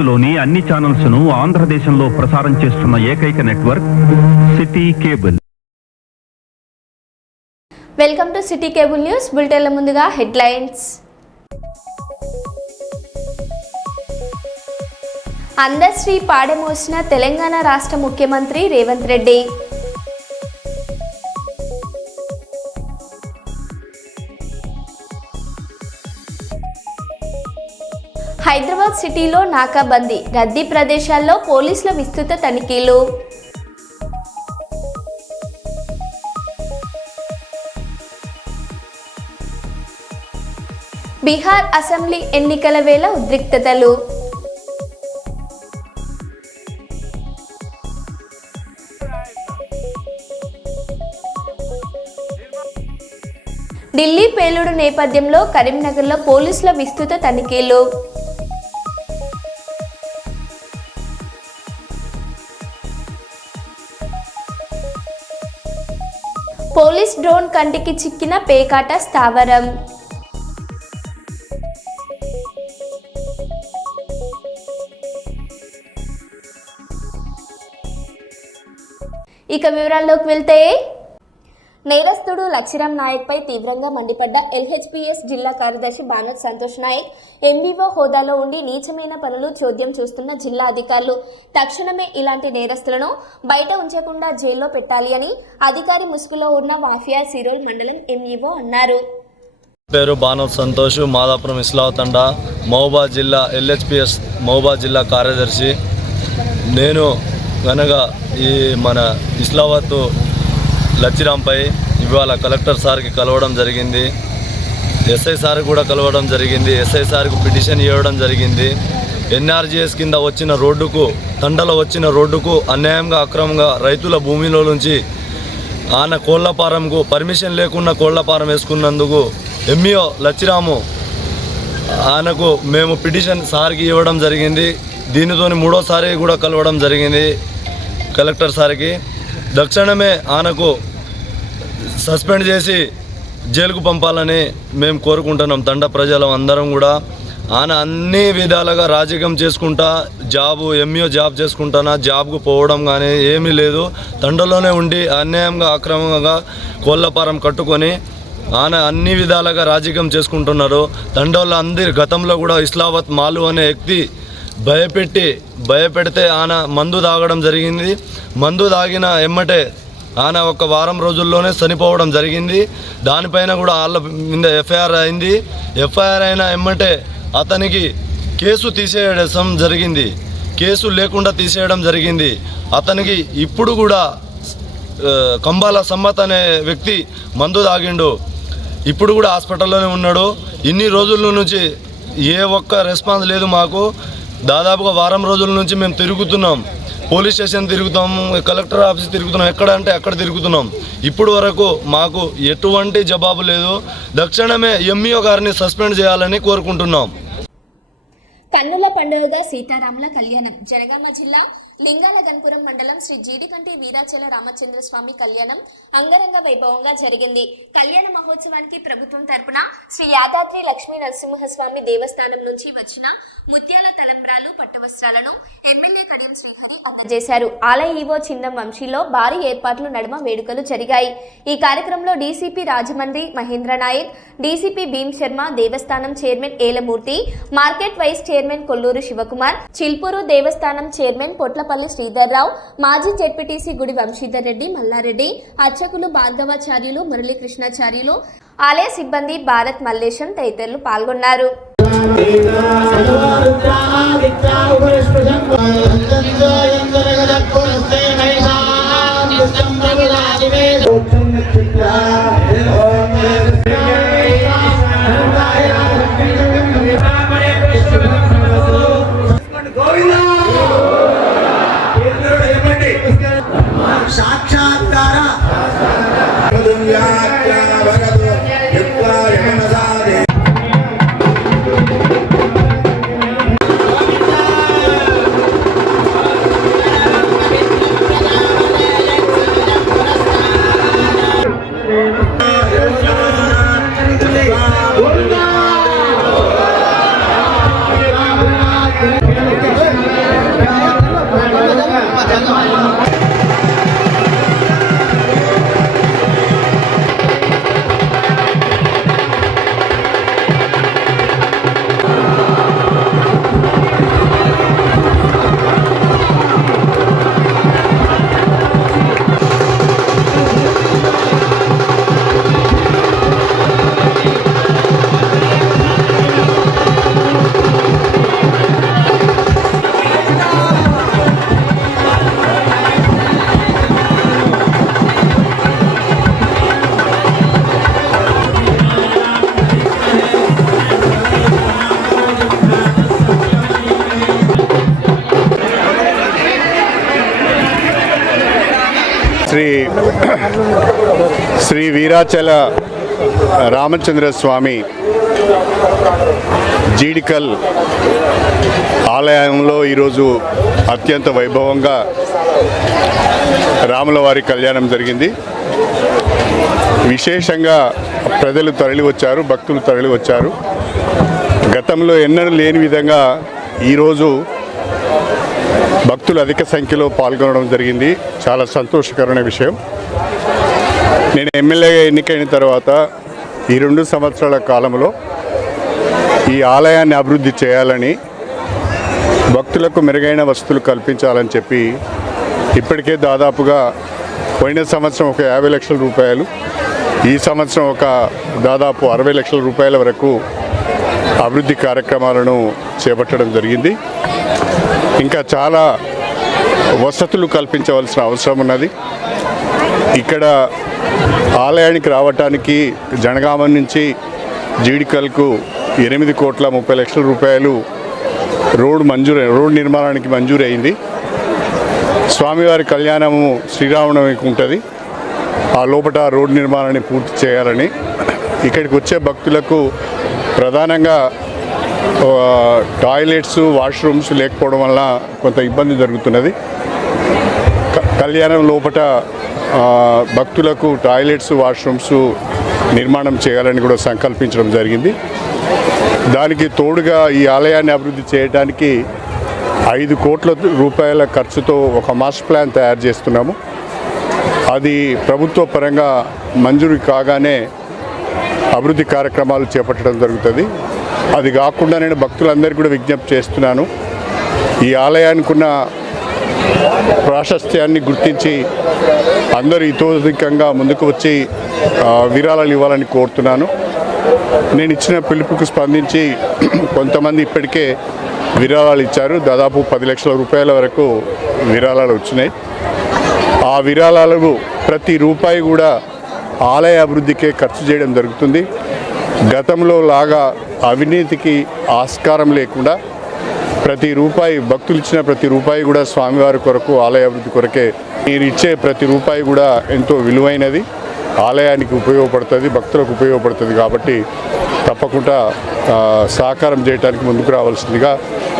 భారత్లోని అన్ని ఛానల్స్ ను ఆంధ్రదేశంలో ప్రసారం చేస్తున్న ఏకైక network city cable. Welcome to city cable news. బులెటిన్ల ముందుగా హెడ్లైన్స్. అందశ్రీ పాడెమోసిన తెలంగాణ రాష్ట్ర ముఖ్యమంత్రి రేవంత్ రెడ్డి. హైదరాబాద్ సిటీలో నాకాబందీ, రద్దీ ప్రదేశాల్లో పోలీసుల విస్తృత తనిఖీలు. బీహార్ అసెంబ్లీ ఎన్నికల వేళ ఉద్రిక్తతలు. ఢిల్లీ పేలుడు నేపథ్యంలో కరీంనగర్లో పోలీసుల విస్తృత తనిఖీలు. పోలీస్ డ్రోన్ కంటికి చిక్కిన పేకాట స్థావరం. ఇక వివరాల్లోకి వెళ్తే, నేరస్తుడు లచ్చిరామ్ నాయక్ పై తీవ్రంగా మండిపడ్డ ఎల్హెచ్పిఎస్ జిల్లా కార్యదర్శి బానోత్ సంతోష్ నాయక్ ఎంవీఓ హోదాలో ఉండి నీచమైన పనులు చోద్యం చూస్తున్న జిల్లా అధికారులు తక్షణమే ఇలాంటి నేరస్తులను బయట ఉంచకుండా జైల్లో పెట్టాలి అని అధికారి ముసుగులో ఉన్న వాఫియా సిరోల్ మండలం ఎంఈఓ అన్నారు. పేరు బానోత్ సంతోష్, మాదాపురం ఇస్లాం తండా, మహబూబాద్ జిల్లా ఎల్హెచ్పిఎస్ మహబూబాద్ జిల్లా కార్యదర్శి. నేను కనుక ఈ మన ఇస్లావత్ లచ్చిరాంపై ఇవాళ కలెక్టర్ సార్కి కలవడం జరిగింది, ఎస్ఐ సార్ కూడా కలవడం జరిగింది. ఎస్ఐ సార్కు పిటిషన్ ఇవ్వడం జరిగింది. ఎన్ఆర్జీఎస్ కింద వచ్చిన రోడ్డుకు, తండలో వచ్చిన రోడ్డుకు అన్యాయంగా అక్రమంగా రైతుల భూమిలో నుంచి ఆయన కోళ్లపారంకు పర్మిషన్ లేకుండా కోళ్లపారం వేసుకున్నందుకు ఎంఈఓ లచ్చిరాము ఆయనకు మేము పిటిషన్ సార్కి ఇవ్వడం జరిగింది. దీనితో మూడోసారి కూడా కలవడం జరిగింది కలెక్టర్ సార్కి. తక్షణమే ఆయనకు సస్పెండ్ చేసి జైలుకు పంపాలని మేము కోరుకుంటున్నాం. తండ ప్రజలు అందరం కూడా ఆయన అన్ని విధాలుగా రాజకీయం చేసుకుంటా ఎంఈఓ జాబ్ చేసుకుంటానా, జాబ్కు పోవడం కానీ ఏమీ లేదు. తండలోనే ఉండి అన్యాయంగా అక్రమంగా కోళ్లపారం కట్టుకొని ఆయన అన్ని విధాలుగా రాజకీయం చేసుకుంటున్నారు. తండోళ్ళ అందరి గతంలో కూడా ఇస్లావత్ మాలు అనే వ్యక్తి భయపెడితే ఆయన మందు తాగడం జరిగింది. మందు తాగిన ఎమ్మటే ఆయన ఒక వారం రోజుల్లోనే చనిపోవడం జరిగింది. దానిపైన కూడా వాళ్ళ మీద ఎఫ్ఐఆర్ అయింది. ఎఫ్ఐఆర్ అయిన ఎమ్మటే అతనికి కేసు తీసేయడం జరిగింది, కేసు లేకుండా తీసేయడం జరిగింది. అతనికి ఇప్పుడు కూడా కంబాల సమ్మత్ అనే వ్యక్తి మందు తాగిండు, ఇప్పుడు కూడా హాస్పిటల్లోనే ఉన్నాడు. ఇన్ని రోజుల నుంచి ఏ ఒక్క రెస్పాన్స్ లేదు మాకు. దాదాపుగా వారం రోజుల నుంచి మేము తిరుగుతున్నాం, పోలీస్ స్టేషన్ తిరుగుతాం, కలెక్టర్ ఆఫీస్ తిరుగుతున్నాం, ఎక్కడ అంటే అక్కడ తిరుగుతున్నాం. ఇప్పుడు వరకు మాకు ఎటువంటి జవాబు లేదు. తక్షణమే ఎంఈఓ గారిని సస్పెండ్ చేయాలని కోరుకుంటున్నాం. కన్నుల పండుగగా సీతారాముల కళ్యాణం. జనగామ జిల్లా లింగాల గన్పురం మండలం శ్రీ జీడికంటి వీరాచల రామచంద్ర స్వామి కళ్యాణం అంగరంగ వైభవంగా జరిగింది. కళ్యాణ మహోత్సవానికి ప్రభుత్వం తరపున శ్రీ యాదాద్రి లక్ష్మీ నరసింహస్వామి దేవస్థానం నుంచి వచ్చిన ముత్యాల తలంబ్రాలు, పట్టవస్త్రాలను ఎమ్మెల్యే కడియం శ్రీహరి అందజేశారు. ఆలయ ఈవో చిందం వంశీలో భారీ ఏర్పాట్ల నడుమ వేడుకలు జరిగాయి. ఈ కార్యక్రమంలో డీసీపీ రాజమండ్రి మహేంద్ర నాయక్, డీసీపీ భీమ్ శర్మ, దేవస్థానం chairman Elamurthy, market vice chairman Kolluru Shivakumar, Chilpur దేవస్థానం చైర్మన్ పొట్లపల్లి శ్రీధర్రావు, మాజీ జెడ్పీటీసీ గుడి వంశీధర్ రెడ్డి, మల్లారెడ్డి, అర్చకులు భార్గవాచార్యులు, మురళీకృష్ణాచార్యులు, ఆలయ సిబ్బంది, భారత్ మల్లేశం తదితరులు పాల్గొన్నారు. శ్రీ వీరాచల రామచంద్ర స్వామి జీడికల్ ఆలయంలో ఈరోజు అత్యంత వైభవంగా రాములవారి కళ్యాణం జరిగింది. విశేషంగా ప్రజలు తరలి వచ్చారు, భక్తులు తరలి వచ్చారు. గతంలో ఎన్నడూ లేని విధంగా ఈరోజు భక్తులు అధిక సంఖ్యలో పాల్గొనడం జరిగింది. చాలా సంతోషకరమైన విషయం. నేను ఎమ్మెల్యేగా ఎన్నికైన తర్వాత ఈ 2 సంవత్సరాల కాలంలో ఈ ఆలయాన్ని అభివృద్ధి చేయాలని, భక్తులకు మెరుగైన వసతులు కల్పించాలని చెప్పి ఇప్పటికే దాదాపుగా పోయిన సంవత్సరం ఒక 50 లక్షల రూపాయలు, ఈ సంవత్సరం ఒక దాదాపు 60 లక్షల రూపాయల వరకు అభివృద్ధి కార్యక్రమాలను చేపట్టడం జరిగింది. ఇంకా చాలా వసతులు కల్పించవలసిన అవసరం ఉన్నది. ఇక్కడ ఆలయానికి రావటానికి జనగామ నుంచి జీడికల్కు 8,30,00,000 రూపాయలు రోడ్ నిర్మాణానికి మంజూరు అయింది. స్వామివారి కళ్యాణము శ్రీరామనవమికి ఉంటుంది. ఆ లోపల రోడ్ నిర్మాణాన్ని పూర్తి చేయాలని, ఇక్కడికి వచ్చే భక్తులకు ప్రధానంగా టాయిలెట్స్, వాష్రూమ్స్ లేకపోవడం వల్ల కొంత ఇబ్బంది జరుగుతున్నది. కళ్యాణం లోపల భక్తులకు టాయిలెట్స్, వాష్రూమ్స్ నిర్మాణం చేయాలని కూడా సంకల్పించడం జరిగింది. దానికి తోడుగా ఈ ఆలయాన్ని అభివృద్ధి చేయడానికి 5 కోట్ల రూపాయల ఖర్చుతో ఒక మాస్టర్ ప్లాన్ తయారు చేస్తున్నాము. అది ప్రభుత్వ పరంగా మంజూరు కాగానే అభివృద్ధి కార్యక్రమాలు చేపట్టడం జరుగుతుంది. అది కాకుండా నేను భక్తులందరికీ కూడా విజ్ఞప్తి చేస్తున్నాను, ఈ ఆలయానికి ఉన్న ప్రాశస్త్యాన్ని గుర్తించి అందరూ ఇతోధికంగా ముందుకు వచ్చి విరాళాలు ఇవ్వాలని కోరుతున్నాను. నేను ఇచ్చిన పిలుపుకు స్పందించి కొంతమంది ఇప్పటికే విరాళాలు ఇచ్చారు. దాదాపు 10 లక్షల రూపాయల వరకు విరాళాలు వచ్చినాయి. ఆ విరాళాలకు ప్రతి రూపాయి కూడా ఆలయ అభివృద్ధికే ఖర్చు చేయడం జరుగుతుంది. గతంలో లాగా అవినీతికి ఆస్కారం లేకుండా ప్రతి రూపాయి, భక్తులు ఇచ్చిన ప్రతి రూపాయి కూడా స్వామివారి కొరకు, ఆలయ అభివృద్ధి కొరకే. మీరు ఇచ్చే ప్రతి రూపాయి కూడా ఎంతో విలువైనది, ఆలయానికి ఉపయోగపడుతుంది, భక్తులకు ఉపయోగపడుతుంది. కాబట్టి తప్పకుండా సహకారం చేయడానికి ముందుకు రావాల్సిందిగా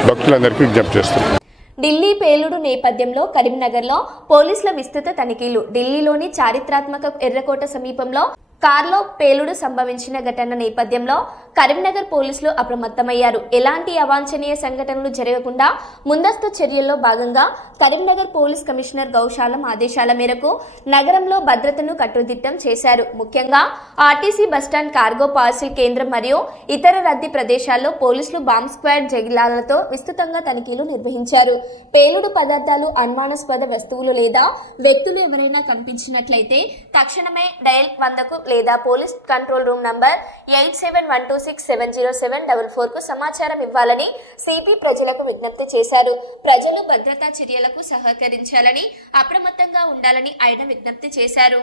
భక్తులందరికీ విజ్ఞప్తి చేస్తున్నాను. ఢిల్లీ పేలుడు నేపథ్యంలో కరీంనగర్లో పోలీసుల విస్తృత తనిఖీలు. ఢిల్లీలోని చారిత్రాత్మక ఎర్రకోట సమీపంలో కార్లో పేలుడు సంభవించిన ఘటన నేపథ్యంలో కరీంనగర్ పోలీసులు అప్రమత్తమయ్యారు. ఎలాంటి అవాంఛనీయ సంఘటనలు జరగకుండా ముందస్తు చర్యల్లో భాగంగా కరీంనగర్ పోలీస్ కమిషనర్ గౌశాలం ఆదేశాల మేరకు నగరంలో భద్రతను కట్టుదిట్టం చేశారు. ముఖ్యంగా ఆర్టీసీ బస్టాండ్, కార్గో పార్సిల్ కేంద్రం మరియు ఇతర రద్దీ ప్రదేశాల్లో పోలీసులు బాంబ్ స్క్వాడ్ జగిలాలతో విస్తృతంగా తనిఖీలు నిర్వహించారు. పేలుడు పదార్థాలు, అనుమానాస్పద వస్తువులు లేదా వ్యక్తులు ఎవరైనా కనిపించినట్లయితే తక్షణమే డయల్ 100కు లేదా పోలీస్ కంట్రోల్ రూమ్ నంబర్ 8712670744కు సమాచారం ఇవ్వాలని సిపి ప్రజలకు విజ్ఞప్తి చేశారు. ప్రజలు భద్రతా చర్యలకు సహకరించాలని, అప్రమత్తంగా ఉండాలని ఆయన విజ్ఞప్తి చేశారు.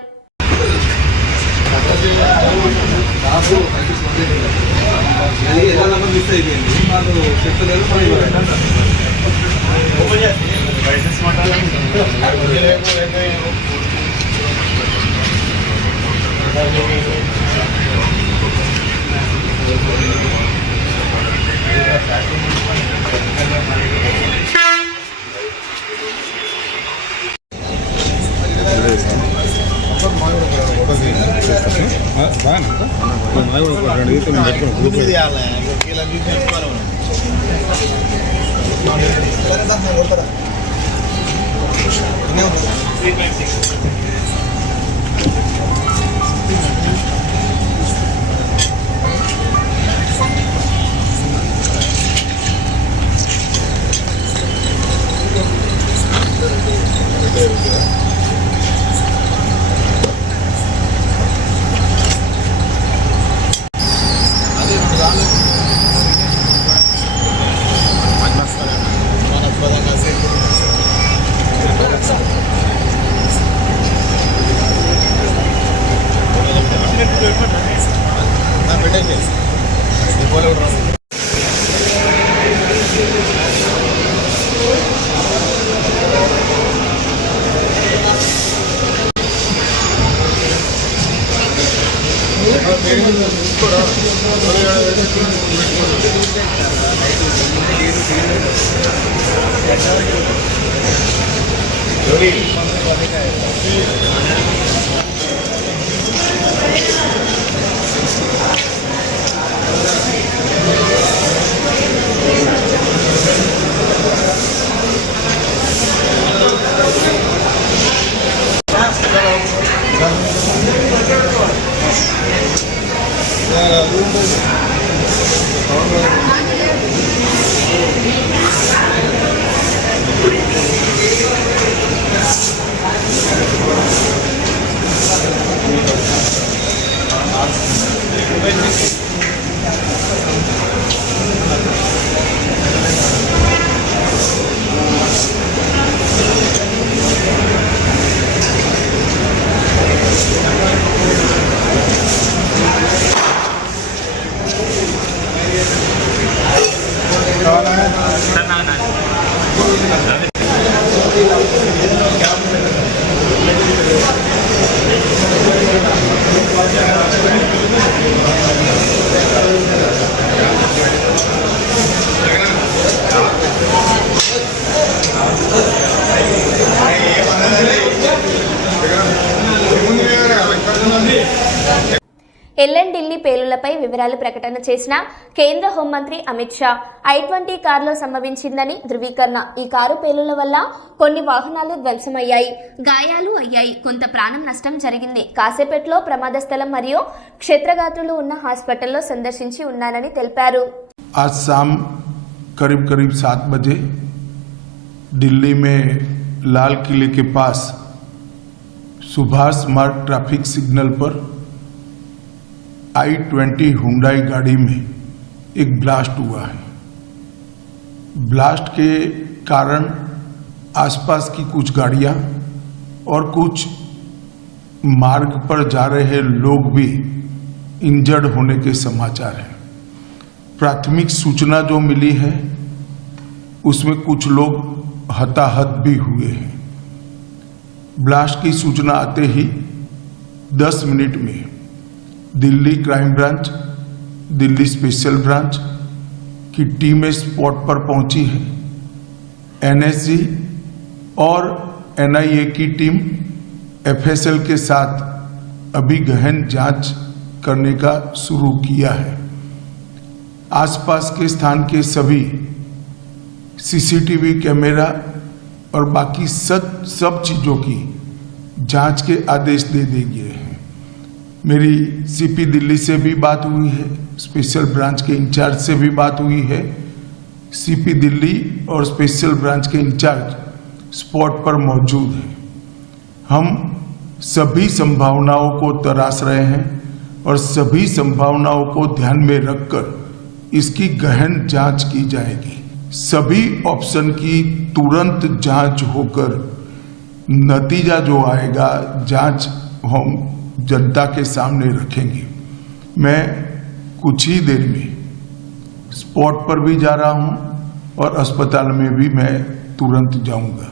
ఎల్ఎన్ ఢిల్లీ పేలుళ్లపై వివరాలు ప్రకటన చేసిన కేంద్ర హోంమంత్రి అమిత్ షా I-20 కారులో సంభవించిందని ధృవీకరణ. ఈ కారు పేలుళ్ల వల్ల కొన్ని వాహనాలు ధ్వంసమయ్యాయి, గాయాలు అయ్యాయి, కొంత ప్రాణం నష్టం జరిగింది. కాసేపట్లో ప్రమాద స్థలం మరియు క్షేత్రగాత్రులు ఉన్న హాస్పిటల్లో సందర్శించి ఉన్నారని తెలిపారు. आज शाम करीब 7 बजे दिल्ली में लाल किले के पास सुभाष मार्ग ट्रैफिक सिग्नल पर I-20 हुंडई गाड़ी में एक ब्लास्ट हुआ है। ब्लास्ट के कारण आसपास की कुछ गाड़ियां और कुछ मार्ग पर जा रहे लोग भी इंजर्ड होने के समाचार हैं। प्राथमिक सूचना जो मिली है उसमें कुछ लोग हताहत भी हुए हैं। ब्लास्ट की सूचना आते ही 10 मिनट में Delhi crime branch, Delhi special branch की टीमें स्पॉट पर पहुंची है। NSG और NIA की टीम FSL के साथ अभी गहन जांच करने का शुरू किया है। आसपास के स्थान के सभी CCTV कैमरा और बाकी सब चीजों की जांच के आदेश दे दिए गए हैं। मेरी CP दिल्ली से भी बात हुई है, स्पेशल ब्रांच के इंचार्ज से भी बात हुई है। CP दिल्ली और स्पेशल ब्रांच के इंचार्ज स्पॉट पर मौजूद हैं। हम सभी संभावनाओं को तराश रहे हैं और सभी संभावनाओं को ध्यान में रखकर इसकी गहन जांच की जाएगी। सभी ऑप्शन की तुरंत जांच होकर नतीजा जो आएगा जांच हम जनता के सामने रखेंगे। मैं कुछ ही देर में स्पॉट पर भी जा रहा हूं और अस्पताल में भी मैं तुरंत जाऊंगा।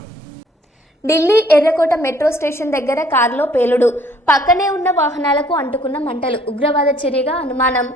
ఢిల్లీ ఎర్రకోట మెట్రో స్టేషన్ దగ్గర కారులో పేలుడు, పక్కనే ఉన్న వాహనాలకు అంటుకున్న మంటలు, ఉగ్రవాద చర్యగా అనుమానం.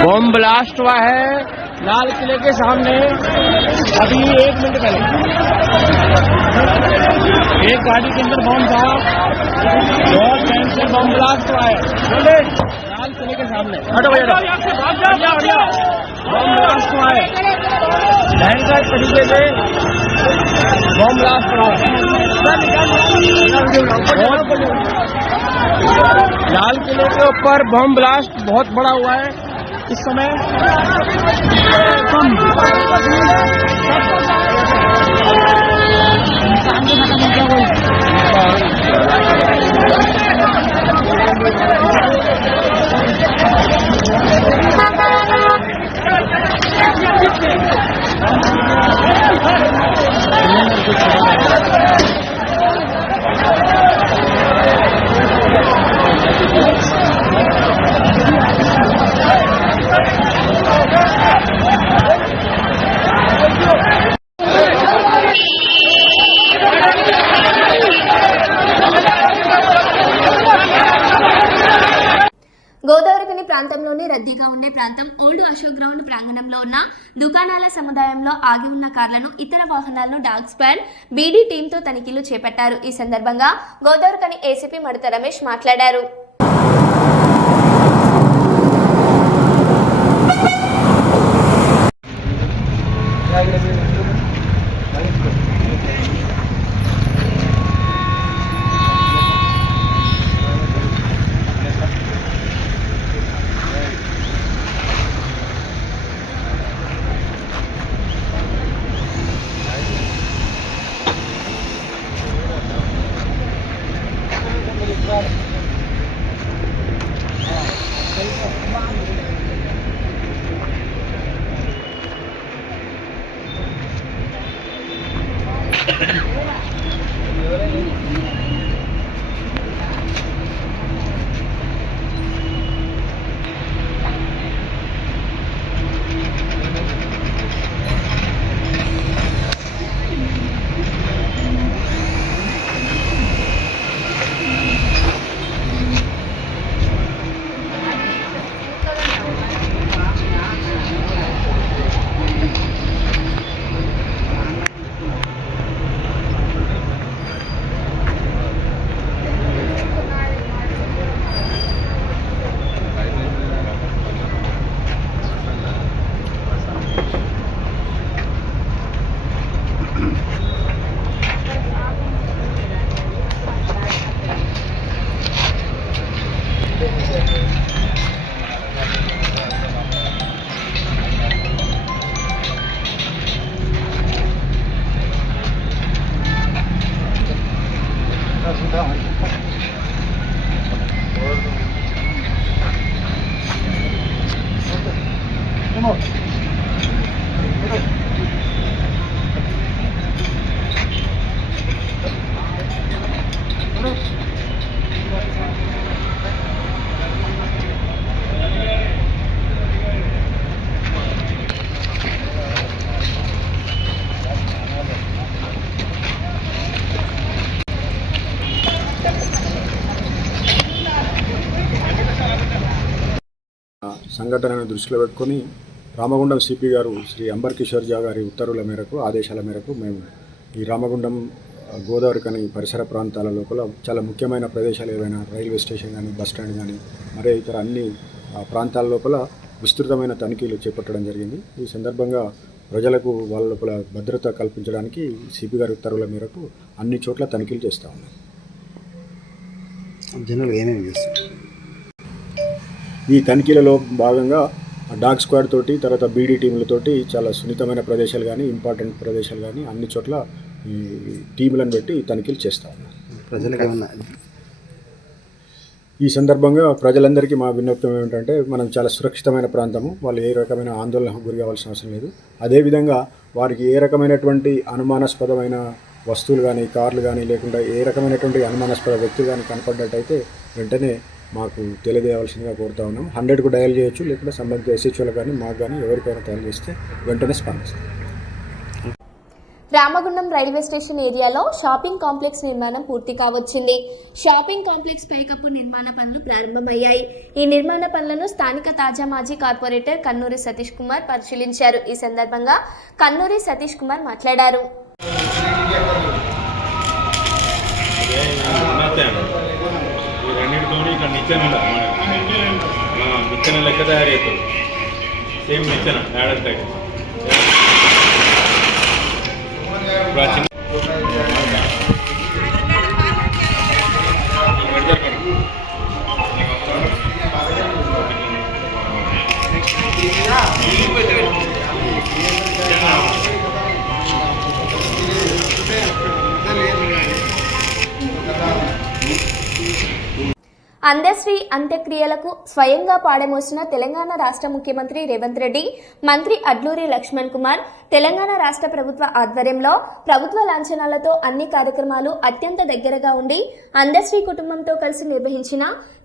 बॉम्ब ब्लास्ट हुआ है लाल किले के सामने अभी 1 मिनट पहले। एक गाड़ी के अंदर बम था, बहुत भयंकर बम ब्लास्ट हुआ है लाल किले के सामने। बम ब्लास्ट हुआ है, भयंकर तरीके से बम ब्लास्ट हुआ है। लाल किले के ऊपर बम ब्लास्ट बहुत बड़ा हुआ है इस समय। గోదావరికని ప్రాంతంలోని రద్దీగా ఉండే ప్రాంతం ఓల్డ్ అశోక్ గ్రౌండ్ ప్రాంగణంలో ఉన్న దుకాణాల సముదాయంలో ఆగి ఉన్న కార్లను, ఇతర వాహనాలను డాగ్ స్క్వాడ్ బీడీ టీంతో తనిఖీలు చేపట్టారు. ఈ సందర్భంగా గోదావరికని ఏసీపీ మడత రమేష్ మాట్లాడారు. సంఘటనను దృష్టిలో పెట్టుకొని రామగుండం సిపి గారు శ్రీ అంబర్ కిషోర్ జా గారి ఉత్తర్వుల మేరకు, ఆదేశాల మేరకు మేము ఈ రామగుండం గోదావరికని పరిసర ప్రాంతాల లోపల చాలా ముఖ్యమైన ప్రదేశాలు ఏవైనా రైల్వే స్టేషన్ కానీ, బస్ స్టాండ్ కానీ, మరే ఇతర అన్ని ప్రాంతాల లోపల విస్తృతమైన తనిఖీలు చేపట్టడం జరిగింది. ఈ సందర్భంగా ప్రజలకు వాళ్ళ లోపల భద్రత కల్పించడానికి సిపి గారి ఉత్తర్వుల మేరకు అన్ని చోట్ల తనిఖీలు చేస్తూ ఉన్నాం. జనరల్గా ఏమేమి చేస్తారు? ఈ తనిఖీలలో భాగంగా డాగ్ స్క్వాడ్ తోటి, తర్వాత బీడీ టీములతోటి చాలా సున్నితమైన ప్రదేశాలు కానీ, ఇంపార్టెంట్ ప్రదేశాలు కానీ అన్ని చోట్ల ఈ టీములను పెట్టి తనిఖీలు చేస్తూ ఉన్నాం. ప్రజలకు ఏమన్నా ఈ సందర్భంగా ప్రజలందరికీ మా విన్నపం ఏమిటంటే, మనం చాలా సురక్షితమైన ప్రాంతము, వాళ్ళు ఏ రకమైన ఆందోళనకు గురి కావాల్సిన అవసరం లేదు. అదేవిధంగా వారికి ఏ రకమైనటువంటి అనుమానాస్పదమైన వస్తువులు కానీ, కార్లు కానీ, లేకుండా ఏ రకమైనటువంటి అనుమానాస్పద వ్యక్తులు కానీ కనపడ్డట్టయితే వెంటనే మాకు తెలియజేయవలసిందిగా కోరుతా ఉన్నాం. 100కు డయల్ చేయొచ్చు, లేకుంటే సంబంధిత ఎస్హెచ్ఓలకు కానీ, మాకు కానీ ఎవరికైనా డయల్ చేస్తే వెంటనే స్పందిస్తాం. రామగుండం రైల్వే స్టేషన్ ఏరియాలో షాపింగ్ కాంప్లెక్స్ నిర్మాణం పూర్తి కావచ్చింది. షాపింగ్ కాంప్లెక్స్ పైకప్పు నిర్మాణ పనులు ప్రారంభమయ్యాయి. ఈ నిర్మాణ పనులను స్థానిక తాజా మాజీ కార్పొరేటర్ కన్నూరి సతీష్ కుమార్ పరిశీలించారు. ఈ సందర్భంగా కన్నూరి సతీష్ కుమార్ మాట్లాడారు. నిచ్చెన లెక్క తయారు చేస్తారు సేమ్ నిచ్చెన యాడ్ టైప్ అందశ్రీ అంత్యక్రియలకు స్వయంగా పాడమోసిన తెలంగాణ రాష్ట్ర ముఖ్యమంత్రి రేవంత్ రెడ్డి, మంత్రి అడ్లూరి లక్ష్మణ్ కుమార్ తెలంగాణ రాష్ట్ర ప్రభుత్వ ఆధ్వర్యంలో ప్రభుత్వ లాంఛనాలతో అన్ని కార్యక్రమాలు అత్యంత దగ్గరగా ఉండి అందశ్రీ కుటుంబంతో కలిసి నిర్వహించిన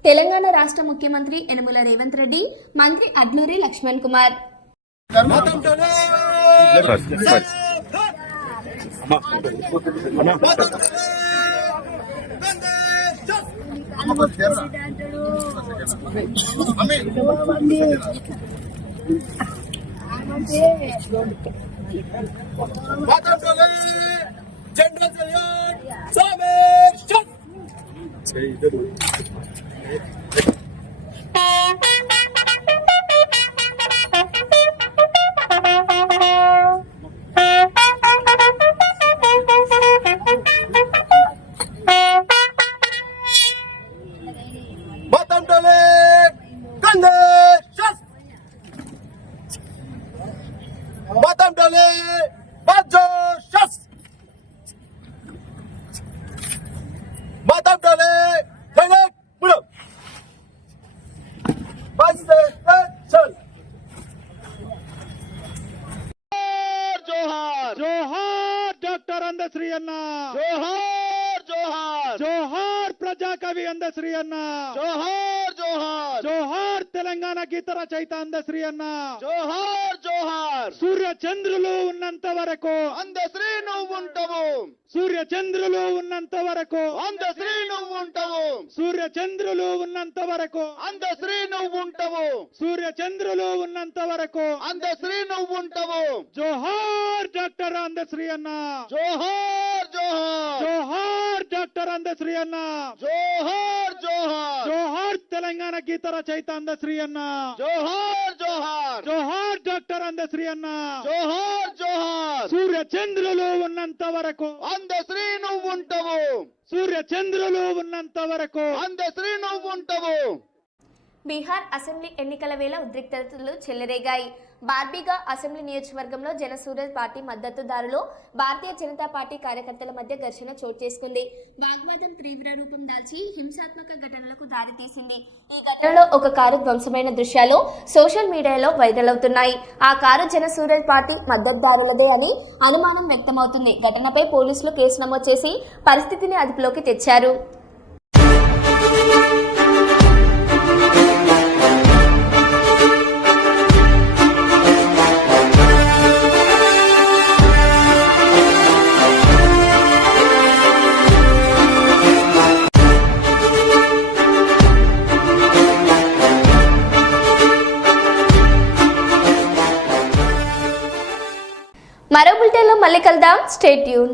తెలంగాణ రాష్ట్ర ముఖ్యమంత్రి యనమల రేవంత్ రెడ్డి, మంత్రి అడ్లూరి లక్ష్మణ్ కుమార్. జోహార్ డాక్టర్ అందశ్రీ అన్న, జోహార్ జోహార్ జోహార్ ప్రజాకవి అందశ్రీ అన్న, జోహార్ జోహార్ జోహార్ తెలంగాణ గీత రచయిత అందశ్రీ అన్న, జోహార్ జోహార్ సూర్య చంద్రులు ఉన్నంత వరకు అందశ్రీ నువ్వు ఉంటావు, సూర్య చంద్రులు ఉన్నంత వరకు అందశ్రీ నువ్వు ఉంటావు, సూర్య చంద్రులు ఉన్నంత వరకు అందశ్రీ నువ్వు ఉంటావు, సూర్య చంద్రులు ఉన్నంత వరకు అందశ్రీ నువ్వు ఉంటావు. జోహార్ డాక్టర్ అందశ్రీ అన్న, జోహార్ జోహార్ జోహార్ డాక్టర్ అందశ్రీ అన్న, జోహార్ జోహార్ జోహార్ తెలంగాణ గీత రచయిత అందశ్రీ అన్న, జోహార్ జోహార్ జోహార్ డాక్టర్ అందశ్రీ అన్న, జోహార్ జోహార్ సూర్య చంద్రులు ఉన్నంత వరకు అందశ్రీ నువ్వు ఉంటావు, సూర్య చంద్రులు ఉన్నంత వరకు అందశ్రీ నువ్వు ఉంటావు. బీహార్ అసెంబ్లీ ఎన్నికల వేళ ఉద్రిక్తతలు చెలరేగాయి. బార్బీగా అసెంబ్లీ నియోజకవర్గంలో జనసూరజ్ పార్టీ మద్దతుదారులు భారతీయ జనతా పార్టీ కార్యకర్తల మధ్య ఘర్షణ చోటు చేసుకుంది. వాగ్వాదం తీవ్ర రూపం దాల్చి హింసాత్మక ఘటనలకు దారితీసింది. ఈ ఘటనలో ఒక కారు ధ్వంసమైన దృశ్యాలు సోషల్ మీడియాలో వైరల్ అవుతున్నాయి. ఆ కారు జనసూరజ్ పార్టీ మద్దతుదారులదే అని అనుమానం వ్యక్తమవుతుంది. ఘటనపై పోలీసులు కేసు నమోదు చేసి పరిస్థితిని అదుపులోకి తెచ్చారు. మరో బులెటిన్లో మళ్ళీ కలుద్దాం. Stay tune.